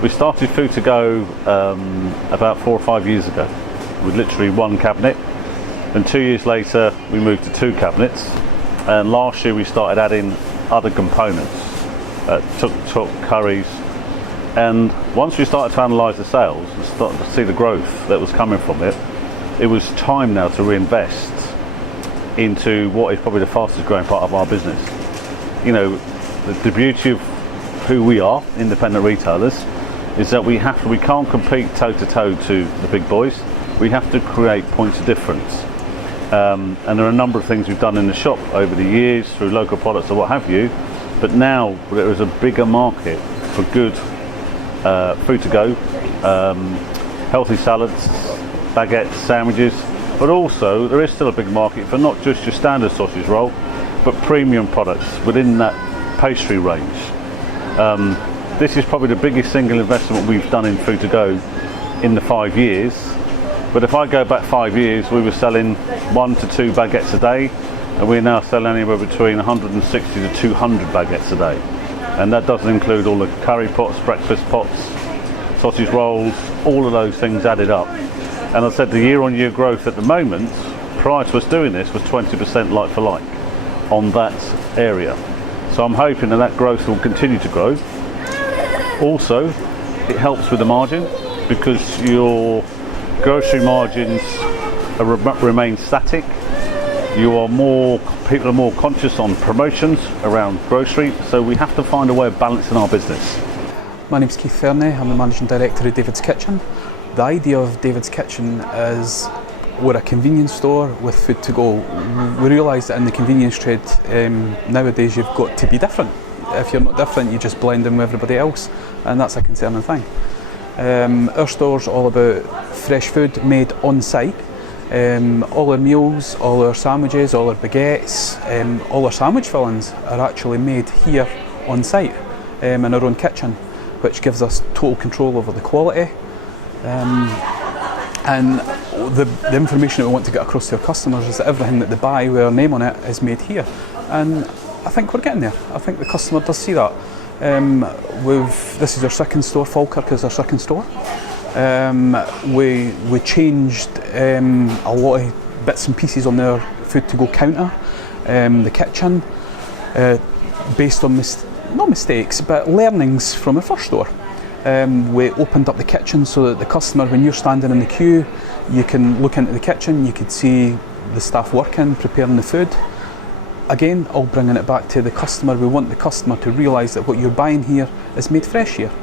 We started Food to Go about 4 or 5 years ago with literally one cabinet, and 2 years later we moved to 2 cabinets, and last year we started adding other components, tuk-tuk, curries, and once we started to analyse the sales and started to see the growth that was coming from it, it was time now to reinvest into what is probably the fastest growing part of our business. You know, the beauty of who we are, independent retailers, is that we can't compete toe to toe to the big boys. We have to create points of difference. And there are a number of things we've done in the shop over the years through local products or what have you, but now there is a bigger market for good food to go, healthy salads, baguettes, sandwiches, but also there is still a big market for not just your standard sausage roll, but premium products within that pastry range. This is probably the biggest single investment we've done in Food to Go in the 5 years. But if I go back 5 years, we were selling 1 to 2 baguettes a day, and we're now selling anywhere between 160 to 200 baguettes a day. And that doesn't include all the curry pots, breakfast pots, sausage rolls, all of those things added up. And I said the year-on-year growth at the moment, prior to us doing this, was 20% like for like on that area. So I'm hoping that growth will continue to grow. Also, it helps with the margin because your grocery margins remain static. People are more conscious on promotions around grocery, so we have to find a way of balancing our business. My name's Keith Fernie, I'm the Managing Director of David's Kitchen. The idea of David's Kitchen is we're a convenience store with food to go. We realise that in the convenience trade nowadays you've got to be different. If you're not different, you just blend in with everybody else, and that's a concerning thing. Our store's all about fresh food made on site. All our meals, all our sandwiches, all our baguettes, all our sandwich fillings are actually made here on site in our own kitchen, which gives us total control over the quality. And the information that we want to get across to our customers is that everything that they buy with our name on it is made here. And I think we're getting there. I think the customer does see that. This is our second store, Falkirk is our second store. We changed a lot of bits and pieces on their food to go counter, the kitchen, based on not mistakes, but learnings from our first store. We opened up the kitchen so that the customer, when you're standing in the queue, you can look into the kitchen, you could see the staff working, preparing the food. Again, all bringing it back to the customer. We want the customer to realise that what you're buying here is made fresh here.